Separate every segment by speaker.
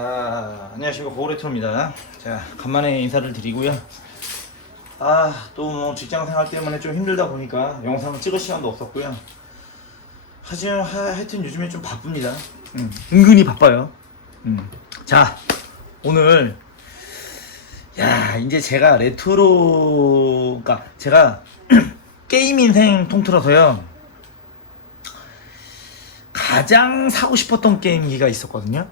Speaker 1: 자, 안녕하십니까 고레트로입니다. 자, 간만에 인사를 드리고요. 아, 또 뭐 직장 생활 때문에 좀 힘들다 보니까 영상을 찍을 시간도 없었고요. 하지만 하, 하여튼 요즘에 좀 바쁩니다. 음, 은근히 바빠요. 음. 자, 오늘 야, 이제 제가 레트로 그러니까 제가 게임 인생 통틀어서요. 가장 사고 싶었던 게임기가 있었거든요.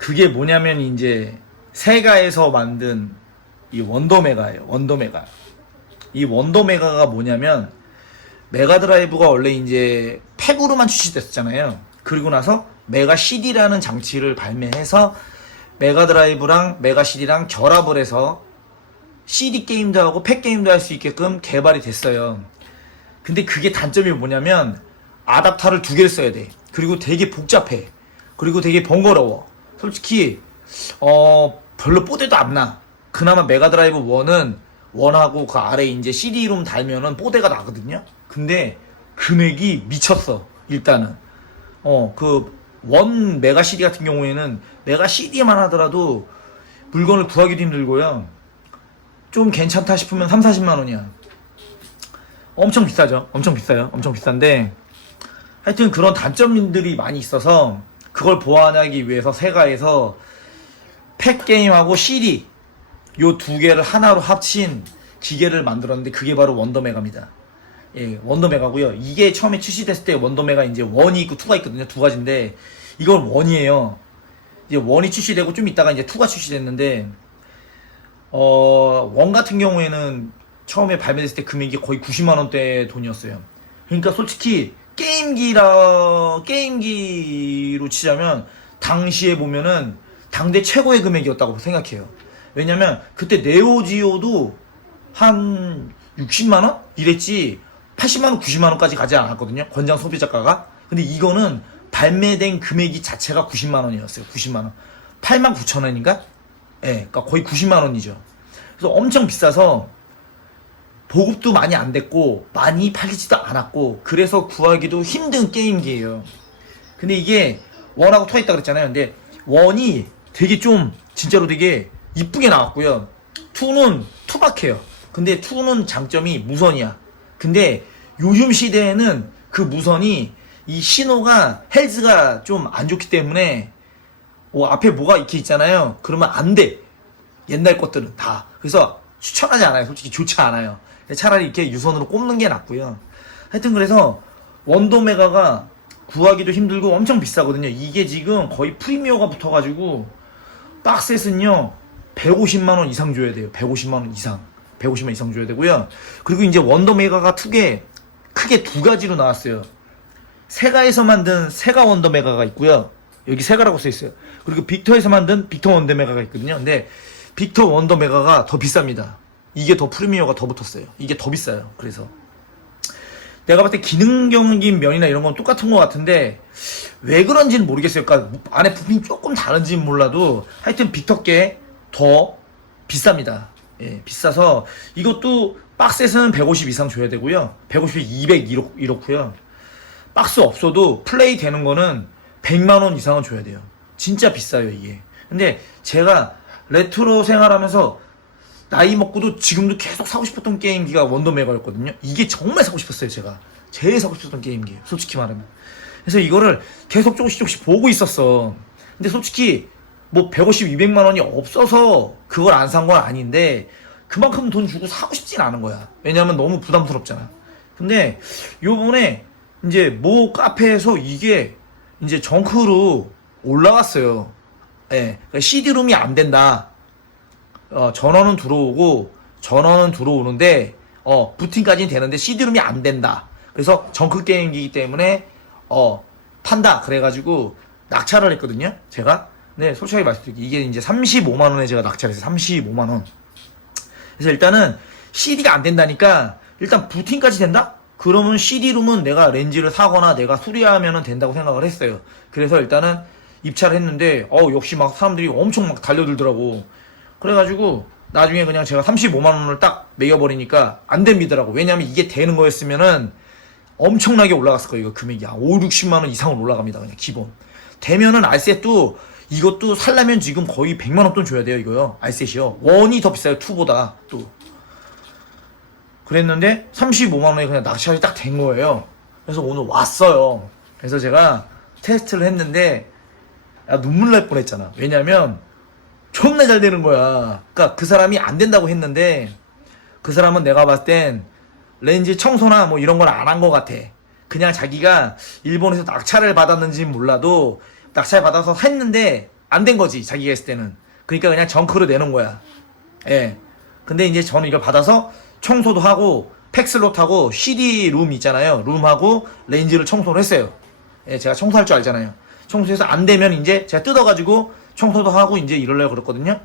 Speaker 1: 그게 뭐냐면 이제 세가에서 만든 이 원더메가예요. 원더메가. 이 원더메가가 뭐냐면 메가드라이브가 원래 이제 팩으로만 출시됐었잖아요. 그리고 나서 메가 CD라는 장치를 발매해서 메가드라이브랑 메가 CD랑 결합을 해서 CD 게임도 하고 팩 게임도 할 수 있게끔 개발이 됐어요. 근데 그게 단점이 뭐냐면 아답터를 두 개를 써야 돼. 그리고 되게 복잡해. 그리고 되게 번거로워. 솔직히 어 별로 뽀대도 안 나. 그나마 메가드라이브 1은 원하고 그 아래 이제 CD롬 달면은 뽀대가 나거든요. 근데 금액이 미쳤어. 일단은 어 그 원 메가 CD 같은 경우에는 메가 CD만 하더라도 물건을 구하기도 힘들고요. 좀 괜찮다 싶으면 3, 40만 원이야. 엄청 비싸죠. 엄청 비싸요. 엄청 비싼데 하여튼 그런 단점들이 많이 있어서 그걸 보완하기 위해서 세가에서 팩 게임하고 CD 요 두 개를 하나로 합친 기계를 만들었는데 그게 바로 원더메가입니다. 예, 원더메가고요. 이게 처음에 출시됐을 때 원더메가 이제 원이 있고 투가 있거든요. 두 가지인데 이건 원이에요. 이제 원이 출시되고 좀 있다가 이제 투가 출시됐는데 어, 원 같은 경우에는 처음에 발매됐을 때 금액이 거의 90만 원대 돈이었어요. 그러니까 솔직히 게임기라 게임기로 치자면 당시에 보면은 당대 최고의 금액이었다고 생각해요. 왜냐면 그때 네오지오도 한 60만 원 이랬지 80만 원, 90만 원까지 가지 않았거든요. 권장 소비자가가. 근데 이거는 발매된 금액이 자체가 90만 원이었어요. 90만 원. 8만 9천 원인가? 예, 그러니까 거의 90만 원이죠. 그래서 엄청 비싸서 보급도 많이 안 됐고 많이 팔리지도 않았고 그래서 구하기도 힘든 게임기예요. 근데 이게 원하고 투가 있다 그랬잖아요. 근데 원이 되게 좀 진짜로 되게 이쁘게 나왔고요. 투는 투박해요. 근데 투는 장점이 무선이야. 근데 요즘 시대에는 그 무선이 이 신호가 헬즈가 좀 안 좋기 때문에 어, 앞에 뭐가 이렇게 있잖아요. 그러면 안 돼. 옛날 것들은 다. 그래서 추천하지 않아요. 솔직히 좋지 않아요. 차라리 이렇게 유선으로 꼽는 게 낫고요. 하여튼 그래서 원더메가가 구하기도 힘들고 엄청 비싸거든요. 이게 지금 거의 프리미어가 붙어가지고 박스에서는요 150만 원 이상 줘야 돼요. 150만 원 이상. 150만 원 이상 줘야 되고요. 그리고 이제 원더메가가 크게 크게 두 가지로 나왔어요. 세가에서 만든 세가 원더메가가 있고요. 여기 세가라고 써 있어요. 그리고 빅터에서 만든 빅터 원더메가가 있거든요. 근데 빅터 원더메가가 더 비쌉니다. 이게 더 프리미어가 더 붙었어요. 이게 더 비싸요. 그래서 내가 봤을 때 기능적인 면이나 이런 건 똑같은 것 같은데 왜 그런지는 모르겠어요. 그러니까 안에 부품이 조금 다른지는 몰라도 하여튼 빅터께 더 비쌉니다. 예, 비싸서 이것도 박스에서는 150 이상 줘야 되고요. 150에 200 이렇, 이렇고요. 박스 없어도 플레이 되는 거는 100만 원 이상은 줘야 돼요. 진짜 비싸요, 이게. 근데 제가 레트로 생활하면서 나이 먹고도 지금도 계속 사고 싶었던 게임기가 원더메가였거든요. 이게 정말 사고 싶었어요, 제가. 제일 사고 싶었던 게임기예요, 솔직히 말하면. 그래서 이거를 계속 조금씩 조금씩 보고 있었어. 근데 솔직히 뭐 150, 200만 원이 없어서 그걸 안 산 건 아닌데 그만큼 돈 주고 사고 싶진 않은 거야. 왜냐면 너무 부담스럽잖아. 근데 요번에 이제 모 카페에서 이게 이제 정크로 올라갔어요. 예. 그러니까 CD룸이 안 된다. 어, 전원은 들어오고 전원은 들어오는데 어, 부팅까지는 되는데 CD룸이 안 된다. 그래서 정크 게임기이기 때문에 어, 판다. 그래가지고 낙찰을 했거든요. 제가. 네, 솔직하게 말씀드릴게요. 이게 이제 35만 원에 제가 낙찰했어요. 35만 원. 그래서 일단은 CD가 안 된다니까 일단 부팅까지 된다? 그러면 CD룸은 내가 렌즈를 사거나 내가 수리하면 된다고 생각을 했어요. 그래서 일단은 입찰을 했는데 어 역시 막 사람들이 엄청 막 달려들더라고. 그래가지고 나중에 그냥 제가 35만 원을 딱 매겨버리니까 안 됩니다라고. 왜냐면 이게 되는 거였으면은 엄청나게 올라갔을 거예요. 이거 금액이. 한 5, 60만 원 이상은 올라갑니다. 그냥 기본. 되면은 알셋도 이것도 살려면 지금 거의 100만 원돈 줘야 돼요 이거요 알셋이요 원이 더 비싸요 투보다 또 그랬는데 35만 원에 그냥 낚시알이 딱 된 거예요 그래서 오늘 왔어요 그래서 제가 테스트를 했는데 야 눈물 날 뻔했잖아 왜냐면 존나 잘 되는 거야 그러니까 그 사람이 안 된다고 했는데 그 사람은 내가 봤을 땐 렌즈 청소나 뭐 이런 걸 안 한 것 같아. 그냥 자기가 일본에서 낙찰을 받았는지 몰라도 낙찰 받아서 했는데 안 된 거지 자기가 했을 때는. 그러니까 그냥 정크로 내놓은 거야. 예. 근데 이제 저는 이걸 받아서 청소도 하고 팩슬롯하고 CD 룸 있잖아요. 룸하고 렌즈를 청소를 했어요. 예, 제가 청소할 줄 알잖아요. 청소해서 안 되면 이제 제가 뜯어가지고 청소도 하고 이제 이러려고 그랬거든요.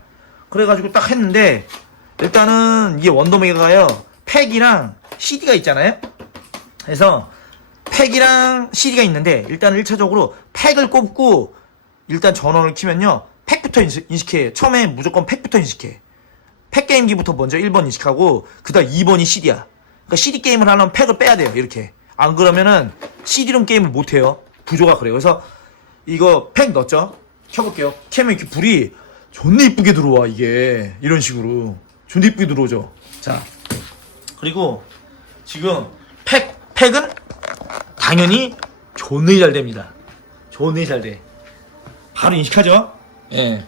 Speaker 1: 그래가지고 딱 했는데 일단은 이게 원더메가가요. 팩이랑 CD가 있잖아요. 그래서 팩이랑 CD가 있는데 일단 1차적으로 팩을 꼽고 일단 전원을 키면요. 팩부터 인식, 인식 해. 처음에 무조건 팩부터 인식해. 팩 게임기부터 먼저 1번 인식하고 그 다음 2번이 CD야. 그러니까 CD 게임을 하려면 팩을 빼야 돼요 이렇게. 안 그러면은 CD룸 게임을 못 해요. 구조가 그래요. 그래서 이거 팩 넣었죠 켜볼게요. 켜면 이렇게 불이 존나 이쁘게 들어와 이게. 이런 식으로. 존나 이쁘게 들어오죠. 자. 그리고 지금 팩 팩은 당연히 존나 잘 됩니다. 존나 잘 돼. 바로 인식하죠? 예.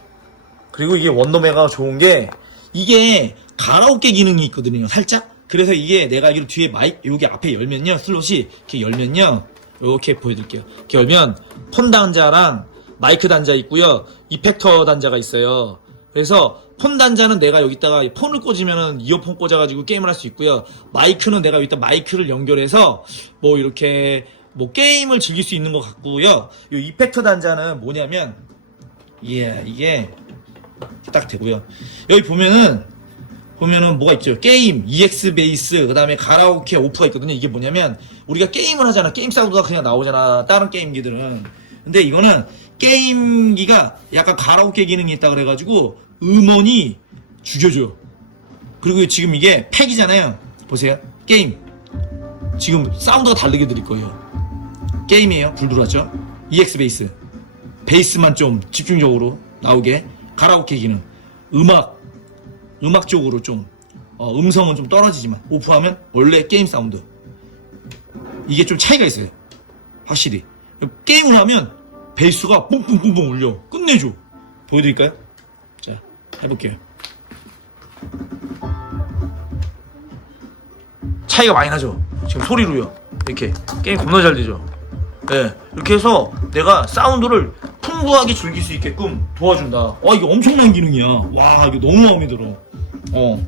Speaker 1: 그리고 이게 원더메가 좋은 게 이게 가라오케 기능이 있거든요 살짝. 그래서 이게 내가 알기로 뒤에 마이크 여기 앞에 열면요 슬롯이 이렇게 열면요 이렇게 보여드릴게요. 이렇게 열면 폰 단자랑 마이크 단자 있고요 이펙터 단자가 있어요 그래서 폰 단자는 내가 여기다가 폰을 꽂으면은 이어폰 꽂아가지고 게임을 할 수 있고요 마이크는 내가 여기다 마이크를 연결해서 뭐 이렇게 뭐 게임을 즐길 수 있는 것 같고요 이 이펙터 단자는 뭐냐면 예 이게 딱 되고요. 여기 보면은 보면은 뭐가 있죠? 게임, EX 베이스, 그 다음에 가라오케 오프가 있거든요. 이게 뭐냐면 우리가 게임을 하잖아. 게임 사운드가 그냥 나오잖아. 다른 게임기들은. 근데 이거는 게임기가 약간 가라오케 기능이 있다 그래가지고 음원이 죽여줘요. 그리고 지금 이게 팩이잖아요. 보세요. 게임. 지금 사운드가 다르게 들릴 거예요. 게임이에요. 불 들어왔죠? EX 베이스. 베이스만 좀 집중적으로 나오게 가라오케 기능 음악 음악 쪽으로 좀 어, 음성은 좀 떨어지지만 오프하면 원래 게임 사운드 이게 좀 차이가 있어요 확실히 게임을 하면 베이스가 뿡뿡뿡뿡 울려 끝내줘 보여드릴까요? 자 해볼게요 차이가 많이 나죠 지금 소리로요 이렇게 게임 겁나 잘 되죠 예, 이렇게 해서 내가 사운드를 풍부하게 즐길 수 있게끔 도와준다. 와, 이게 엄청난 기능이야. 와, 이거 너무 마음에 들어. 어.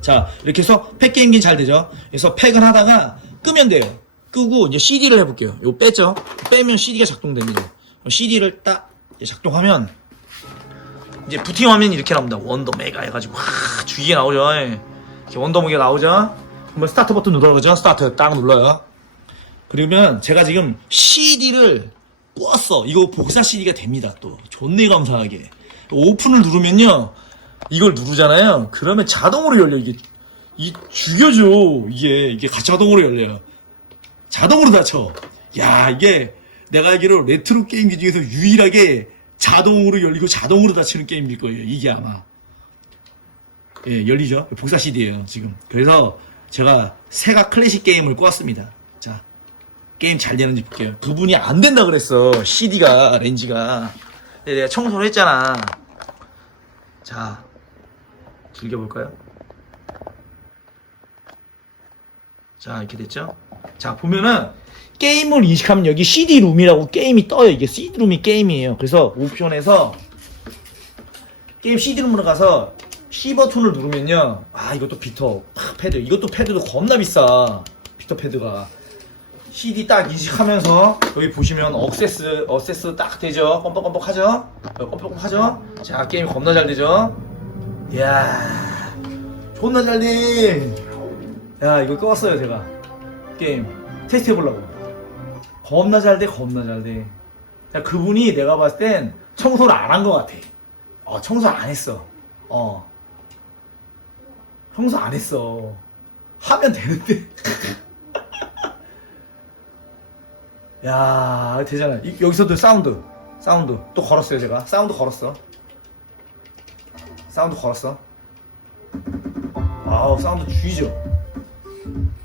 Speaker 1: 자, 이렇게 해서 팩 게임기 잘 되죠? 그래서 팩을 하다가 끄면 돼요. 끄고 이제 CD를 해볼게요. 이거 뺐죠? 빼면 CD가 작동됩니다. CD를 딱 작동하면 이제 부팅 화면이 이렇게 나옵니다. 원더 메가 해가지고 와, 주기게 나오죠. 예. 이렇게 원더 메가 나오죠? 한번 스타트 버튼 눌러보죠. 스타트 딱 눌러요. 그러면 제가 지금 CD를 꽂았어. 이거 복사 CD가 됩니다. 또 존내 감사하게 오픈을 누르면요, 이걸 누르잖아요. 그러면 자동으로 열려 이게 이 죽여줘. 이게 이게 자동으로 열려요. 자동으로 닫혀. 야 이게 내가 알기로 레트로 게임기 중에서 유일하게 자동으로 열리고 자동으로 닫히는 게임일 거예요. 이게 아마. 예, 열리죠. 복사 CD예요, 지금. 그래서 제가 세가 클래식 게임을 꽂았습니다. 자, 게임 잘 되는지 볼게요. 부분이 안 된다 그랬어. CD가, 렌즈가. 내가 청소를 했잖아. 자, 즐겨볼까요? 자, 이렇게 됐죠? 자, 보면은, 게임을 인식하면 여기 CD룸이라고 게임이 떠요. 이게 CD룸이 게임이에요. 그래서 옵션에서 게임 CD룸으로 가서 C 버튼을 누르면요. 아, 이것도 비터 팍, 패드. 이것도 패드도 겁나 비싸. 비터 패드가. CD 딱 인식하면서 여기 보시면 억세스 억세스 딱 되죠 껌뻑껌뻑 하죠 껌뻑껌뻑 하죠 자 게임 겁나 잘 되죠 이야 존나 잘돼야 이거 껐어요 제가 게임 테스트 해보려고. 겁나 잘 돼 겁나 잘 돼. 자 그분이 내가 봤을 땐 청소를 안 한 것 같아. 어 청소 안 했어. 어. 청소 안 했어. 하면 되는데. 야 되잖아 이- 여기서도 사운드 사운드. 또 걸었어요 제가. 사운드 걸었어. 사운드 걸었어. 아우 사운드 죽이죠.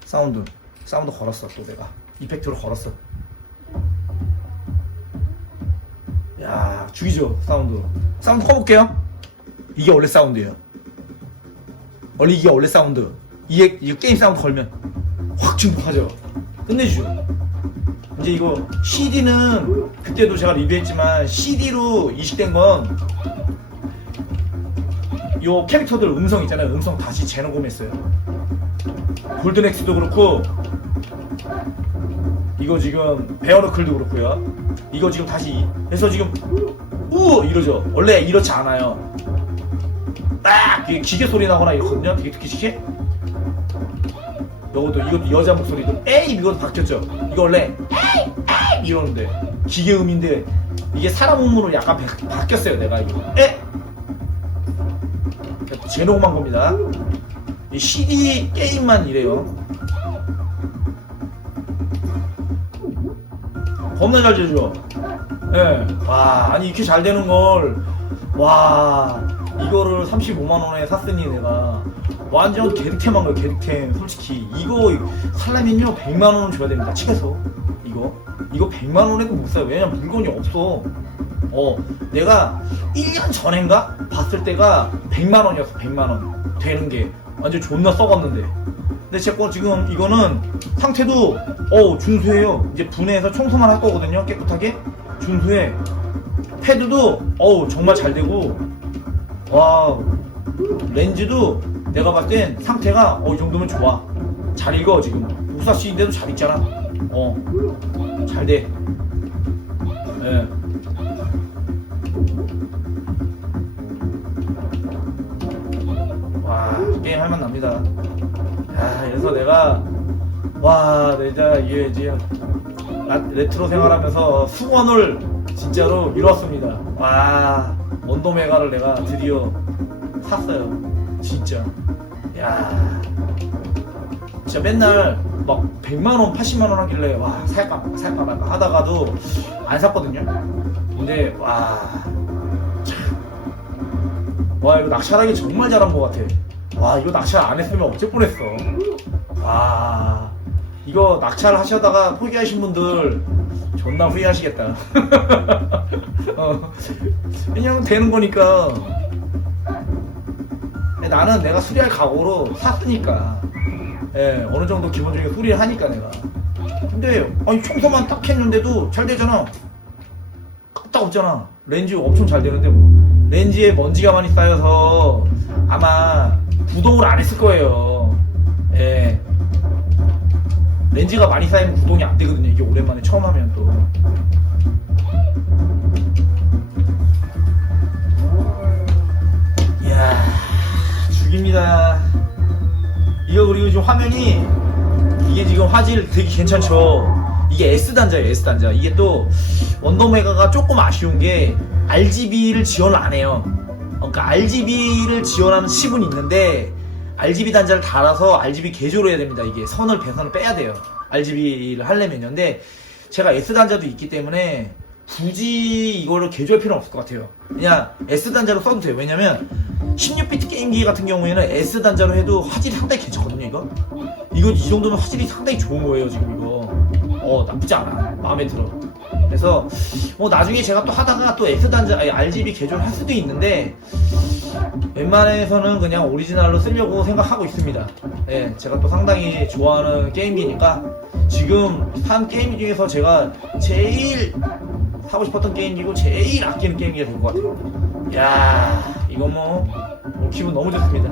Speaker 1: 사운드 사운드 걸었어 또 내가. 이펙트로 걸었어. 야 죽이죠 사운드. 사운드 커볼게요. 이게 원래 사운드예요. 원래 이게 원래 사운드. 이게, 이게 게임 사운드 걸면 확 중독하죠. 끝내주죠. 이제 이거 CD는 그때도 제가 리뷰했지만 CD로 이식된 건 요 캐릭터들 음성 있잖아요. 음성 다시 재녹음했어요. 골든엑스도 그렇고 이거 지금 베어너클도 그렇고요. 이거 지금 다시 해서 지금 우 이러죠. 원래 이렇지 않아요. 딱 기계 소리 나거나 이러거든요. 되게 싫게. 요것도 이것도 여자 목소리도 에이 이것도 바뀌었죠. 이거 원래 에이 에이 이러는데 기계 음인데 이게 사람 음으로 약간 바, 바뀌었어요. 내가 이거 에 제녹음한 겁니다. 이 CD 게임만 이래요. 겁나 잘 되죠. 예. 와, 아니 이렇게 잘 되는 걸, 와, 이거를 35만 원에 샀으니 내가 완전 개득템한 거예요. 개득템. 솔직히 이거 살려면요 100만 원은 줘야 됩니다. 최소 이거 이거 100만 원에도 못 사요. 왜냐면 물건이 없어. 어, 내가 1년 전인가 봤을 때가 100만 원이었어. 100만 원 되는 게 완전 존나 썩었는데. 근데 제거 지금 이거는 상태도 어 준수해요. 이제 분해해서 청소만 할 거거든요. 깨끗하게 준수해. 패드도 어우 정말 잘 되고 와 렌즈도 내가 봤을 땐 상태가 어 이 정도면 좋아. 잘 읽어 지금. 우사시인데도 잘 읽잖아. 어잘 돼. 예. 와 게임 할만 납니다. 야 그래서 내가 와 내가 이게 이제 라- 레트로 생활하면서 수건을 진짜로 이뤘습니다. 와 원도메가를 내가 드디어 샀어요. 진짜. 야 진짜 맨날 막 100만원, 80만원 하길래 와 살까 살까 말까 하다가도 안 샀거든요. 근데 와와 이거 낙찰하기 정말 잘한 것 같아. 와 이거 낙찰 안 했으면 어쩔 뻔했어. 와 이거 낙찰 하셔다가 포기하신 분들 존나 후회하시겠다. 어, 왜냐면 되는 거니까. 근데 나는 내가 수리할 각오로 샀으니까. 예, 어느 정도 기본적인 수리를 하니까 내가. 근데 아니 청소만 딱 했는데도 잘 되잖아. 딱 없잖아. 렌즈 엄청 잘 되는데 뭐. 렌즈에 먼지가 많이 쌓여서 아마 구동을 안 했을 거예요. 예. 렌즈가 많이 쌓이면 구동이 안 되거든요. 이게 오랜만에 처음 하면 또. 이야, 죽입니다. 이거 그리고 지금 화면이 이게 지금 화질 되게 괜찮죠. 이게 S 단자예요, S 단자. 이게 또 원더메가가 조금 아쉬운 게 RGB를 지원을 안 해요. 어, 그러니까 RGB를 지원하는 칩은 있는데 RGB 단자를 달아서 RGB 개조를 해야 됩니다. 이게 선을 배선을 빼야 돼요. RGB를 하려면요. 근데 제가 S 단자도 있기 때문에 굳이 이거를 개조할 필요는 없을 것 같아요. 그냥 S 단자로 써도 돼요. 왜냐면 16비트 게임기 같은 경우에는 S 단자로 해도 화질이 상당히 괜찮거든요. 이거 이거 이 정도면 화질이 상당히 좋은 거예요. 지금 이거 어 나쁘지 않아. 마음에 들어. 그래서 뭐 나중에 제가 또 하다가 또 S 단자 아니, RGB 개조를 할 수도 있는데 웬만해서는 그냥 오리지널로 쓰려고 생각하고 있습니다. 예, 제가 또 상당히 좋아하는 게임기니까 지금 산 게임 중에서 제가 제일 사고 싶었던 게임기고 제일 아끼는 게임기가 될 것 같아요. 야, 이거 뭐, 뭐 기분 너무 좋습니다.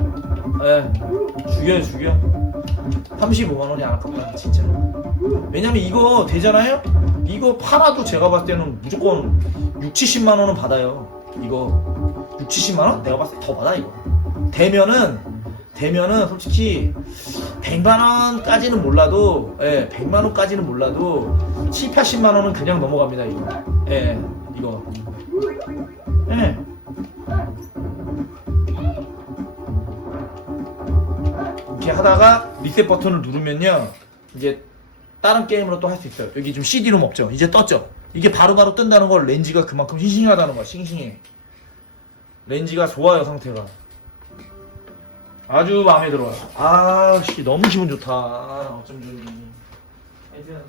Speaker 1: 예, 죽여요, 죽여. 35만 원이 안 아깝다, 진짜. 왜냐면 이거 되잖아요? 이거 팔아도 제가 봤을 때는 무조건 6, 70만 원은 받아요. 이거 6, 70만 원? 내가 봤을 때 더 받아 이거. 되면은 되면은 솔직히 100만 원까지는 몰라도 예, 100만 원까지는 몰라도 7, 80만 원은 그냥 넘어갑니다, 이거. 예, 이거. 예. 이렇게 하다가 리셋 버튼을 누르면요. 이제 다른 게임으로 또 할 수 있어요. 여기 좀 CD로 먹죠. 이제 떴죠. 이게 바로바로 뜬다는 걸 렌즈가 그만큼 싱싱하다는 거야. 싱싱해. 렌즈가 좋아요 상태가. 아주 마음에 들어요. 아, 씨 너무 기분 좋다. 아, 어쩜 좋니. 하여튼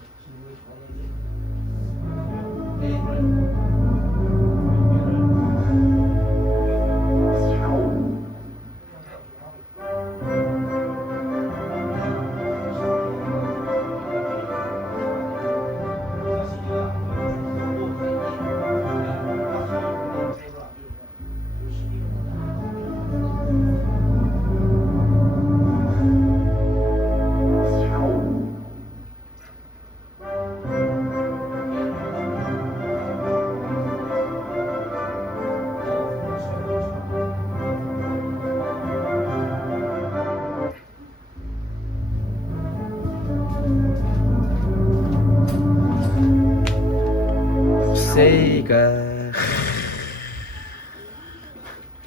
Speaker 1: 세이가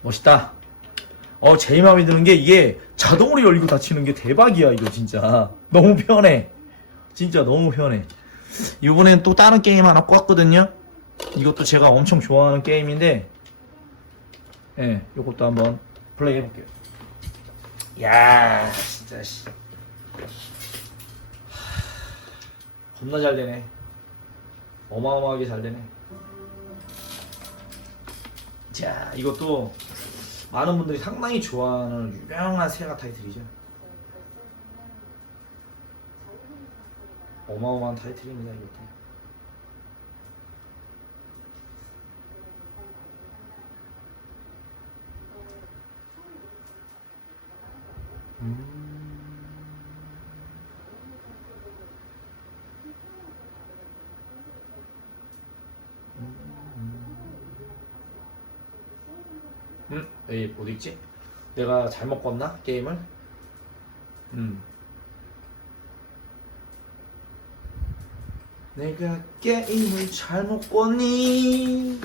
Speaker 1: 멋있다. 어 제일 마음에 드는 게 이게 자동으로 열리고 닫히는 게 대박이야 이거 진짜 너무 편해. 진짜 너무 편해. 이번엔 또 다른 게임 하나 꿨거든요. 이것도 제가 엄청 좋아하는 게임인데, 예, 네, 이것도 한번 플레이 해볼게요. 야, 진짜 씨. 하, 겁나 잘 되네. 어마어마하게 잘 되네. 자, 이것도 많은 분들이 상당히 좋아하는 유명한 세가 타이틀이죠. 어마어마한 타이틀입니다, 이것도. 있지? 내가 잘못 껐나? 게임을? 음. 내가 게임을 잘못 껐니?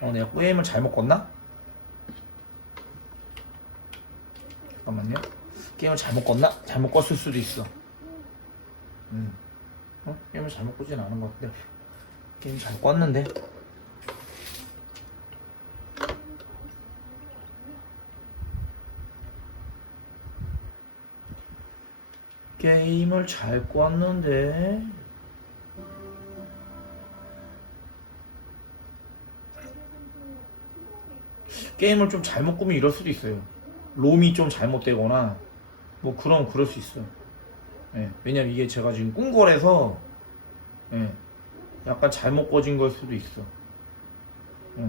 Speaker 1: 어, 내가 게임을 잘못 껐나? 잠깐만요. 게임을 잘못 껐나? 잘못 껐을 수도 있어. 음. 어? 게임을 잘못 끄진 않은 것 같은데. 게임 잘 껐는데. 게임을 잘 껐는데. 게임을 좀 잘못 끄면 이럴 수도 있어요. 롬이 좀 잘못되거나 뭐 그럼 그럴 수 있어요. 예, 왜냐면 이게 제가 지금 꾼 거라서 예, 약간 잘못 꺼진 걸 수도 있어. 예.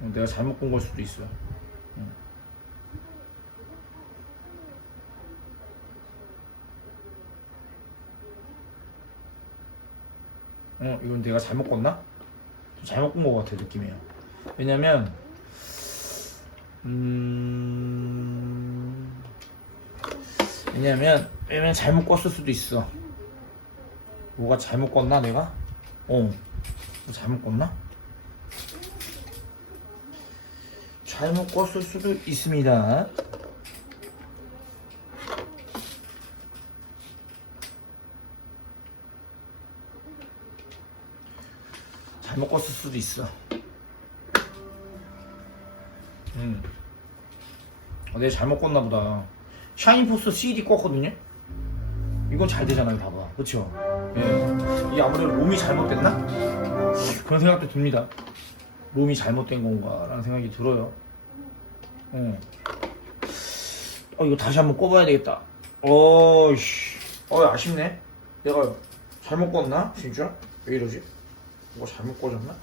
Speaker 1: 어, 내가 잘못 꾼 걸 수도 있어. 예. 어, 이건 내가 잘못? 좀 잘못 꾼 것 같아 느낌이야. 왜냐면 음 왜냐면 왜냐면 잘못 껐을 수도 있어. 뭐가 잘못 껐나 내가? 어, 뭐 잘못 껐나? 잘못 껐을 수도 있습니다. 잘못 껐을 수도 있어. 음. 어, 내가 잘못 껐나 보다. 샤인포스 CD 껐거든요? 이건 잘 되잖아요, 봐봐. 그쵸? 예. 이게 아무래도 롬이 잘못됐나? 그런 생각도 듭니다. 롬이 잘못된 건가? 라는 생각이 들어요. 예. 어, 이거 다시 한번 꿔봐야 되겠다. 어이씨. 어, 아쉽네. 내가 잘못 껐나? 진짜? 왜 이러지? 뭐가 잘못 꽂았나?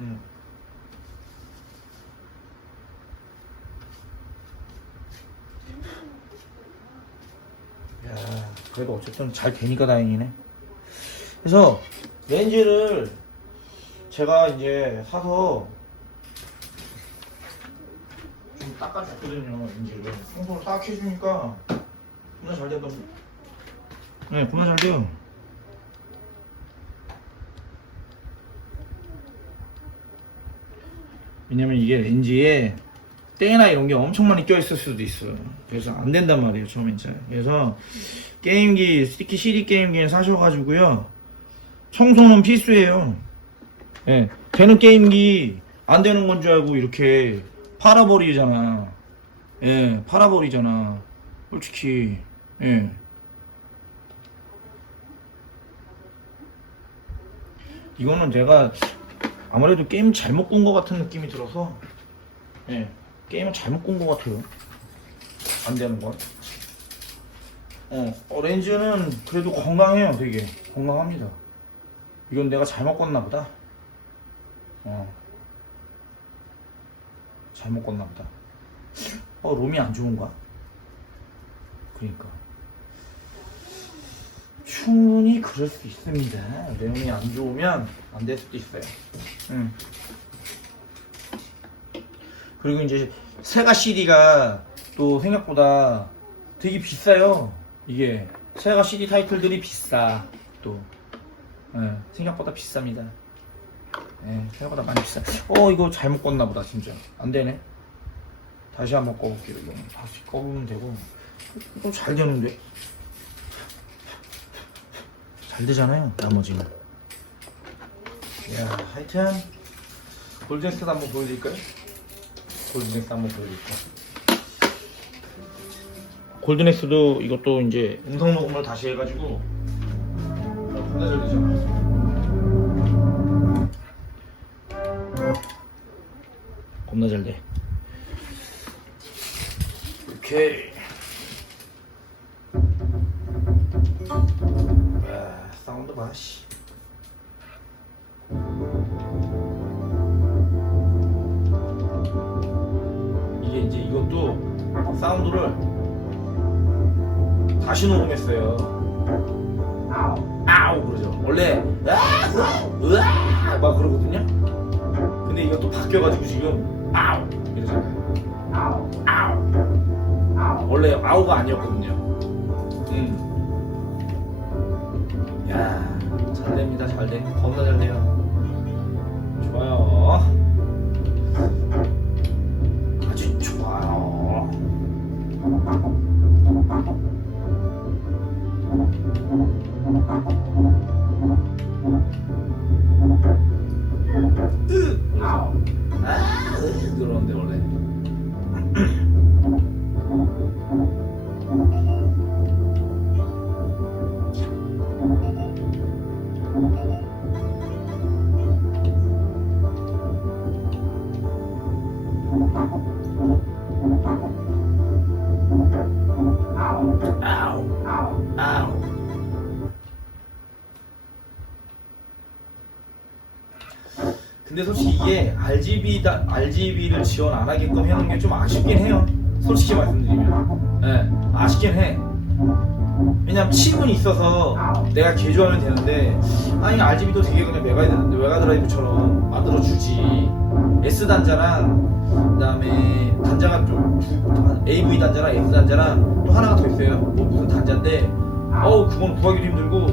Speaker 1: 음. 야, 그래도 어쨌든 잘 되니까 다행이네. 그래서 렌즈를 제가 이제 사서 좀 닦아줬거든요. 렌즈를 청소를 딱 해주니까 겁나 잘 된다고. 네, 겁나 잘 돼요. 왜냐면 이게 렌즈에 때나 이런 게 엄청 많이 껴있을 수도 있어요. 그래서 안 된단 말이에요, 처음엔 잘. 그래서 게임기, 특히 CD 게임기는 사셔가지고요. 청소는 필수예요. 예, 되는 게임기 안 되는 건 줄 알고 이렇게 팔아버리잖아. 예, 팔아버리잖아. 솔직히, 예. 이거는 제가 아무래도 게임 잘못 꾼 것 같은 느낌이 들어서, 예, 게임을 잘못 꾼 것 같아요. 안 되는 건. 어, 오렌지는 그래도 건강해요, 되게. 건강합니다. 이건 내가 잘못 껐나 보다. 어. 잘못 껐나 보다. 어, 롬이 안 좋은가? 그러니까. 충분히 그럴 수 있습니다. 롬이 안 좋으면 안 될 수도 있어요. 응. 그리고 이제 세가 CD가 또 생각보다 되게 비싸요. 이게 세가 CD 타이틀들이 비싸. 또 예, 생각보다 비쌉니다. 예, 생각보다 많이 비싸. 어 이거 잘못 껐나 보다 진짜. 안 되네. 다시 한번 꺼볼게요. 이거 다시 꺼보면 되고. 이거 잘 되는데. 잘 되잖아요. 나머지는. 야 하여튼 골든스도 한번 보여드릴까요? 골든엑스 한번 보여드릴게요. 골든엑스도 이것도 이제 음성 녹음을 다시 해가지고 겁나 잘 되잖아. 겁나 잘 돼. 오케이. 야, 사운드 봐, 씨. 사운드를 다시 녹음했어요. 아우, 아우 그러죠. 원래 아우, 으아 막 그러거든요. 근데 이것도 바뀌어가지고 지금 아우 이러잖아요. 아우, 아우, 원래 아우가 아니었거든요. 음. 야, 잘 됩니다, 잘 돼. 겁나 잘 돼요. 좋아요. RGB다, RGB를 지원 안 하게끔 해놓은 게 좀 아쉽긴 해요. 솔직히 말씀드리면. 예, 아쉽긴 해. 왜냐면 칩은 있어서 내가 개조하면 되는데, 아니, RGB도 되게 그냥 메가, 메가드라이브처럼 만들어 주지. S 단자랑, 그 다음에 단자가 좀, 두- AV 단자랑 S 단자랑 또 하나가 더 있어요. 뭐 무슨 단자인데, 어우, 그건 구하기도 힘들고,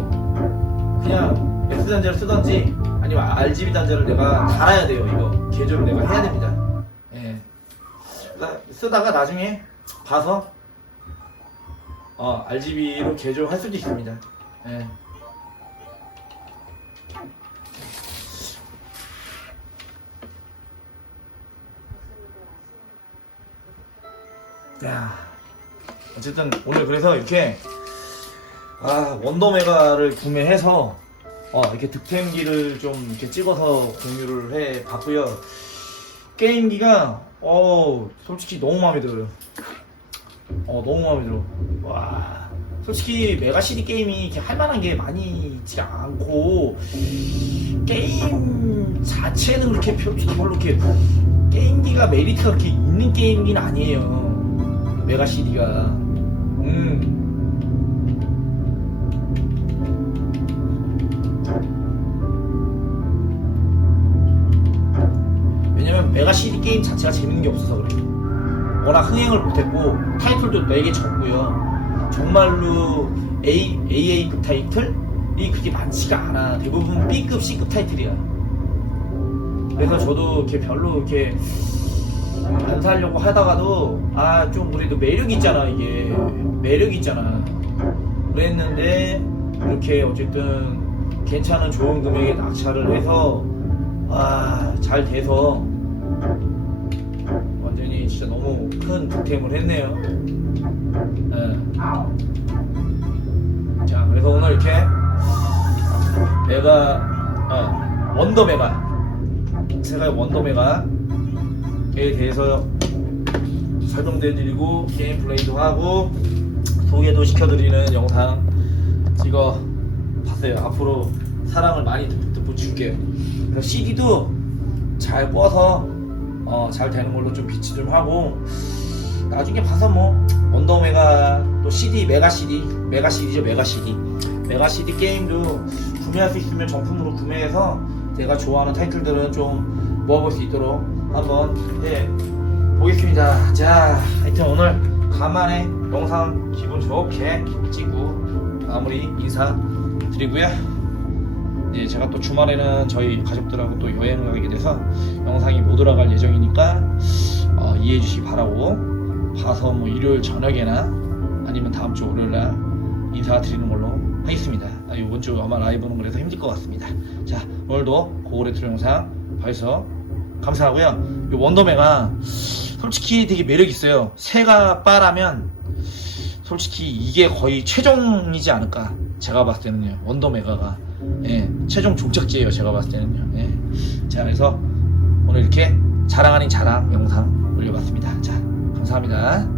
Speaker 1: 그냥 S 단자를 쓰던지 아니면 RGB 단자를 내가 달아야 돼요 이거 개조를 내가 해야 됩니다 예. 나- 쓰다가 나중에 봐서 어, RGB로 개조할 수도 있습니다 예. 야 어쨌든 오늘 그래서 이렇게 아 원더메가를 구매해서 어, 이렇게 득템기를 좀 이렇게 찍어서 공유를 해 봤고요. 게임기가 어 솔직히 너무 마음에 들어요. 어 너무 마음에 들어. 와 솔직히 메가 CD 게임이 이렇게 할 만한 게 많이 있지 않고 게임 자체는 그렇게 별로 이렇게 게임기가 메리트가 그렇게 있는 게임기는 아니에요. 메가 CD가 음. 메가 CD 게임 자체가 재밌는 게 없어서 그래. 워낙 흥행을 못했고 타이틀도 4개 쳤고요. 정말로 A, AA급 타이틀이 그렇게 많지가 않아. 대부분 B급, C급 타이틀이야. 그래서 저도 이렇게 별로 이렇게 안 살려고 하다가도 아 좀 그래도 매력 있잖아 이게 매력 있잖아 그랬는데 이렇게 어쨌든 괜찮은 좋은 금액에 낙찰을 해서 아 잘 돼서 완전히 진짜 너무 큰 득템을 했네요. 예. 자 그래서 오늘 이렇게 메가 아, 원더 메가 제가 원더 메가에 대해서 설명드리고 게임 플레이도 하고 소개도 시켜드리는 영상 찍어 봤어요. 앞으로 사랑을 많이 듬뿍 줄게요. 그래서 CD도 잘 꿔서 어, 잘 되는 걸로 좀 비치 좀 하고 나중에 봐서 뭐 원더메가 또 CD 메가 CD 메가 CD죠 메가 CD 메가 CD 게임도 구매할 수 있으면 정품으로 구매해서 제가 좋아하는 타이틀들은 좀 모아볼 수 있도록 한번 해 보겠습니다. 자, 하여튼 오늘 간만에 영상 기분 좋게 찍고 마무리 인사 드리고요. 예, 제가 또 주말에는 저희 가족들하고 또 여행을 가게 돼서 영상이 못 돌아갈 예정이니까 어, 이해해 주시기 바라고 봐서 뭐 일요일 저녁에나 아니면 다음 주 월요일날 인사드리는 걸로 하겠습니다. 아, 이번 주 아마 라이브는 그래서 힘들 것 같습니다. 자 오늘도 고고레트로 영상 봐주셔서 감사하고요. 이 원더맨가 솔직히 되게 매력 있어요. 새가 빠라면 솔직히 이게 거의 최종이지 않을까 제가 봤을 때는요. 원더메가가 예, 최종 종착지예요 제가 봤을 때는요. 예. 자 그래서 오늘 이렇게 자랑 아닌 자랑 영상 올려봤습니다. 자 감사합니다